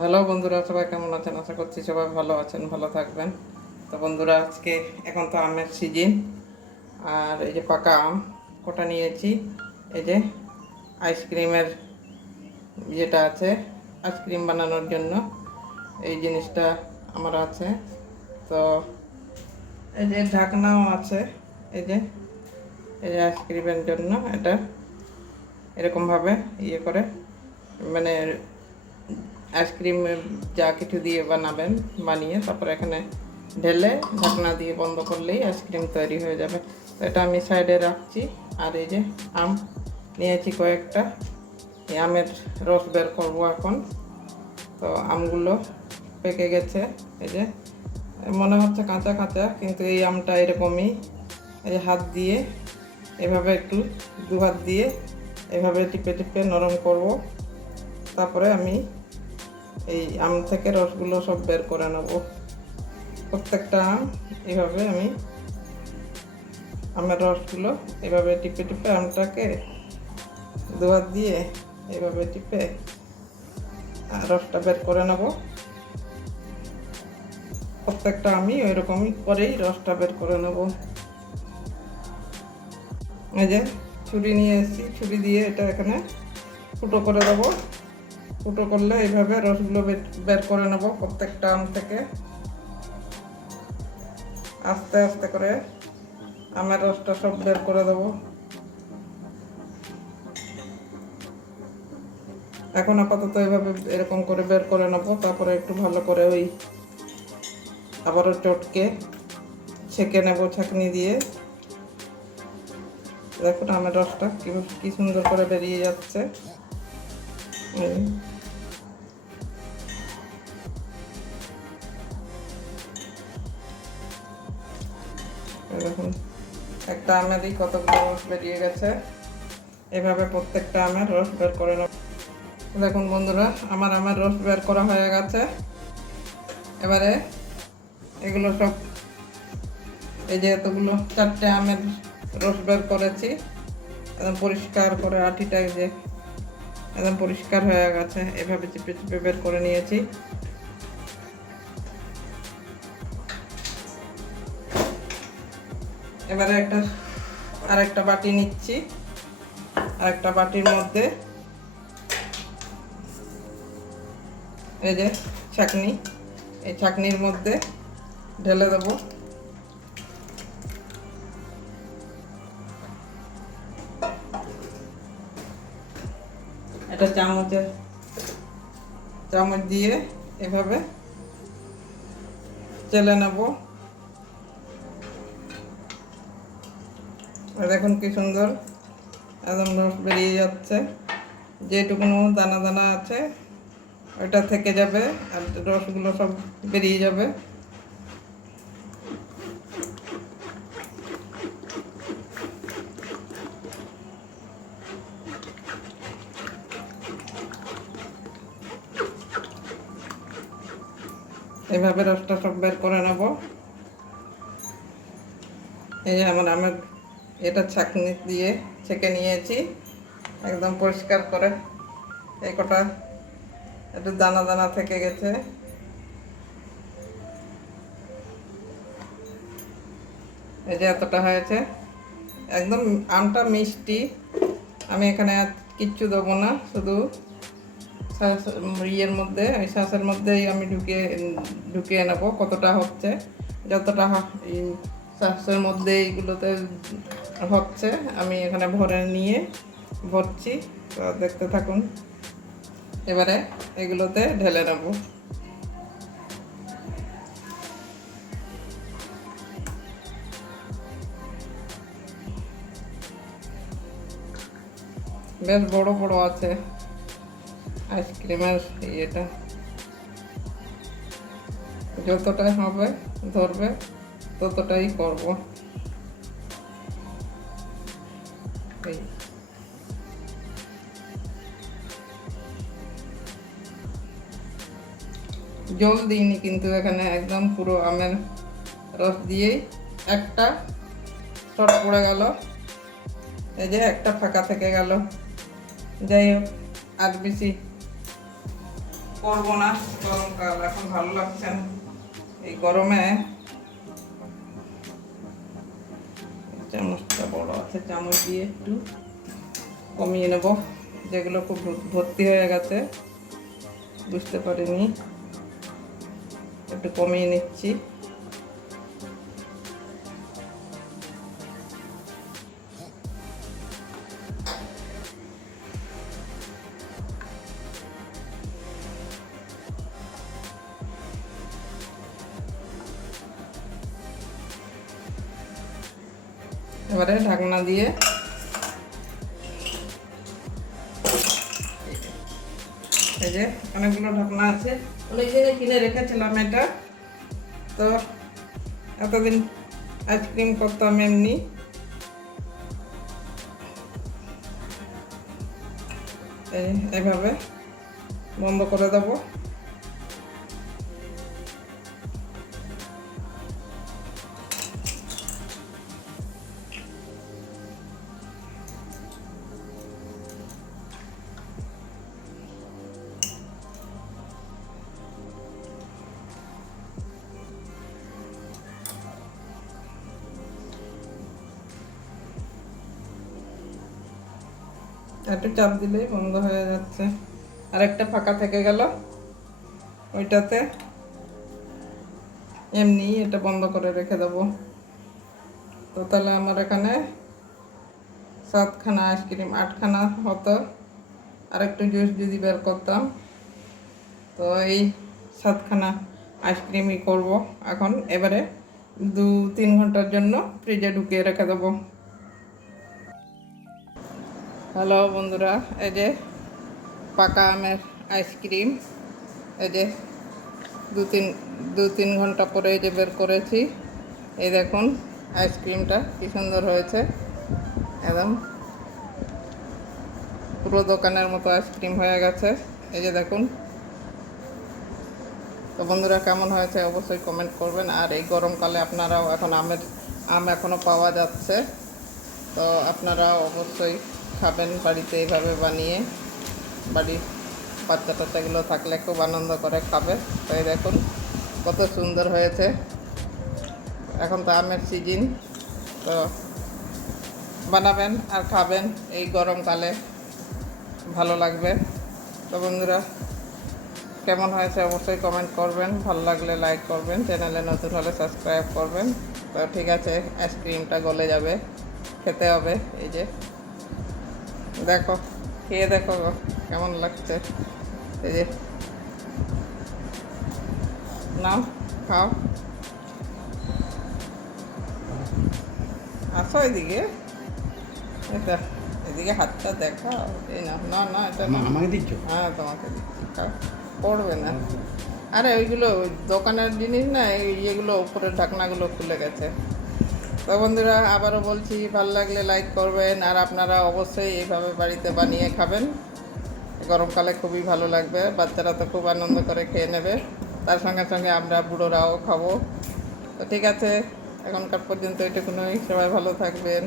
Hello বন্ধুরা, সবাই কেমন আছেন? আশা করছি সবাই ভালো আছেন, ভালো থাকবেন। তো বন্ধুরা, আজকে এখন তো আমের সিজন, আর এই যে পাকা আম, কটা নিয়েছি? এই যে আইসক্রিমের যেটা আছে, আইসক্রিম বানানোর জন্য এই জিনিসটা আমার আছে। তো এই যে ঢাকনাও আছে, এই যে এই যে আইসক্রিমের জন্য এটা এরকমভাবে ইয়ে করে মানে আইসক্রিম যা কিছু দিয়ে বানাবেন, বানিয়ে তারপরে এখানে ঢেলে ঢাকনা দিয়ে বন্ধ করলেই আইসক্রিম তৈরি হয়ে যাবে। এটা আমি সাইডে রাখছি। আর এই যে আম, নিয়েছি কয়েকটা। এই আমের রস বের করব এখন। তো আমগুলো পেকে গেছে। এই যে, মনে হচ্ছে কাঁচা কাঁচা, কিন্তু এই আমটা এরকমই। এই হাত দিয়ে এভাবে একটু দু হাত দিয়ে এভাবে টিপে টিপে নরম করব। তারপরে আমি এই আম থেকে রসগুলো সব বের করে নেব। প্রত্যেকটা আম এভাবে আমি আমের রসগুলো এভাবে টিপে টিপে আমটাকে দুয়ার দিয়ে এভাবে টিপে রসটা বের করে নেব। প্রত্যেকটা আমি ওই রকমই করেই রসটা বের করে নেব। এই যে ছুরি নিয়ে এসেছি, ছুরি দিয়ে এটা এখানে ফুটো করে দেবো। ফুটো করলে এইভাবে রসগুলো বের- করে নেব প্রত্যেকটা আম থেকে। আস্তে আস্তে করে আমের রসটা সব বের করে দেবো। এখন আপাতত এভাবে এরকম করে বের করে নেব, তারপরে একটু ভালো করে ওই আবারও চটকে ছেঁকে নেব ছাঁকনি দিয়ে। দেখুন আমের রসটা কি সুন্দর করে বেরিয়ে যাচ্ছে। দেখুন। একটা আমেরই কতগুলো রস বেরিয়ে গেছে। এভাবে প্রত্যেকটা আমের রস বের করে নেব দেখুন বন্ধুরা, আমার আমের রস বের করা হয়ে গেছে। এবারে এগুলো সব, এই যে এতগুলো চারটে আমের রস বের করেছি। একদম পরিষ্কার করে আটিটা যে, একদম পরিষ্কার হয়ে গেছে। এভাবে চিপে চিপে বের করে নিয়েছি। এবারে একটা, আরেকটা বাটি নিচ্ছি। আরেকটা বাটির মধ্যে এই যে ছাকনি এই ছাকনির মধ্যে ঢেলে দেবো। এটা চামচের, চামচ দিয়ে এভাবে চেলে নেব। দেখুন কি সুন্দর একদম রস বেরিয়ে যাচ্ছে। যেটুকুনো দানা দানা আছে, ওটা থেকে যাবে আর রসগুলো সব বেরিয়ে যাবে। এইভাবে রসটা সব বের করে নেব। এই যে আমার আমের এটা ছাঁকনি দিয়ে ছেঁকে নিয়েছি। একদম পরিষ্কার করে। এই কটা একটু দানা দানা থেকে গেছে। এই যে এতটা হয়েছে। একদম আমটা মিষ্টি। আমি এখানে কিচ্ছু দেবো না, শুধু ইয়ের মধ্যে ওই শ্বাসের মধ্যেই আমি ঢুকিয়ে ঢুকিয়ে নেব কতটা হচ্ছে, যতটা শ্বাসের মধ্যে এইগুলোতে হচ্ছে। আমি এখানে ভরে নিয়ে ভরছি। দেখতে থাকুন। এবারে এগুলোতে ঢেলে নেব। বেশ বড় বড় আছে আইসক্রিমের ইয়েটা। যতটাই হবে ধরবে। ততটাই করব। জল দিইনি কিন্তু এখানে একদম পুরো আমের রস দিয়েই। একটা শর্ট পড়ে গেল। এই যে একটা ফাঁকা থেকে গেল। যাই হোক আর বেশি করব না। গরমকাল, এখন ভালো লাগছে এই গরমে চামচটা বড় আছে। চামচ দিয়ে একটু কমিয়ে নেব। যেগুলো খুব ভর্তি হয়ে গেছে, বুঝতে পারিনি। একটু কমিয়ে নিচ্ছি। এবারে ঢাকনা দিয়ে এই যে অনেকগুলো ঢাকনা আছে। অনেক দিনে কিনে রেখেছিলাম এটা, তো এতদিন আইসক্রিম করতাম এমনি। এই এভাবে বন্ধ করে দেবো। একটু চাপ দিলেই বন্ধ হয়ে যাচ্ছে। আর একটা ফাঁকা থেকে গেল। ওইটাতে এমনি এটা বন্ধ করে রেখে দেবো। তো তাহলে আমার এখানে সাতখানা আইসক্রিম, আটখানা হতো। আর একটু জুস যদি বের করতাম। তো এই সাতখানা আইসক্রিমই করব। এখন এবারে দু তিন ঘণ্টার জন্য ফ্রিজে ঢুকিয়ে রেখে দেবো। হ্যালো বন্ধুরা, এই যে পাকা আমের আইসক্রিম, এই যে দু তিন দু তিন ঘণ্টা পরে এই যে বের করেছি। এই দেখুন আইসক্রিমটা কি সুন্দর হয়েছে। একদম পুরো দোকানের মতো আইসক্রিম হয়ে গেছে। এই যে দেখুন। তো বন্ধুরা, কেমন হয়েছে অবশ্যই কমেন্ট করবেন। আর এই গরমকালে আপনারাও এখন আমের, আম এখনও পাওয়া যাচ্ছে। তো আপনারা অবশ্যই খাবেন বাড়িতে এইভাবে বানিয়ে। বাড়ির বাচ্চা টাচ্চাগুলো থাকলে খুব আনন্দ করে খাবে তাই দেখুন, কত সুন্দর হয়েছে। এখন তো আমের সিজন, তো বানাবেন আর খাবেন এই গরমকালে। ভালো লাগবে। তো বন্ধুরা, কেমন হয়েছে অবশ্যই কমেন্ট করবেন। ভালো লাগলে লাইক করবেন, চ্যানেলে নতুন হলে সাবস্ক্রাইব করবেন। তো ঠিক আছে আইসক্রিমটা গলে যাবে, খেতে হবে, এই যে। দেখো খেয়ে দেখো কেমন লাগছে। এই যে নাও খাও। আসো এদিকে। এটা এদিকে হাতটা দেখাও। এই না না না এটা না আমাকে দিচ্ছ? হ্যাঁ তোমাকে দিচ্ছি পড়বে না। আরে ওইগুলো দোকানের জিনিস না এই এগুলো উপরের ঢাকনাগুলো খুলে গেছে। তো বন্ধুরা, আবারও বলছি, ভালো লাগলে লাইক করবেন, আর আপনারা অবশ্যই এইভাবে বাড়িতে বানিয়ে খাবেন। গরমকালে খুবই ভালো লাগবে, বাচ্চারা তো খুব আনন্দ করে খেয়ে নেবে। তার সঙ্গে সঙ্গে আমরা বুড়োরাও খাব। তো ঠিক আছে, এখনকার পর্যন্ত এটুকুনই। সবাই ভালো থাকবেন।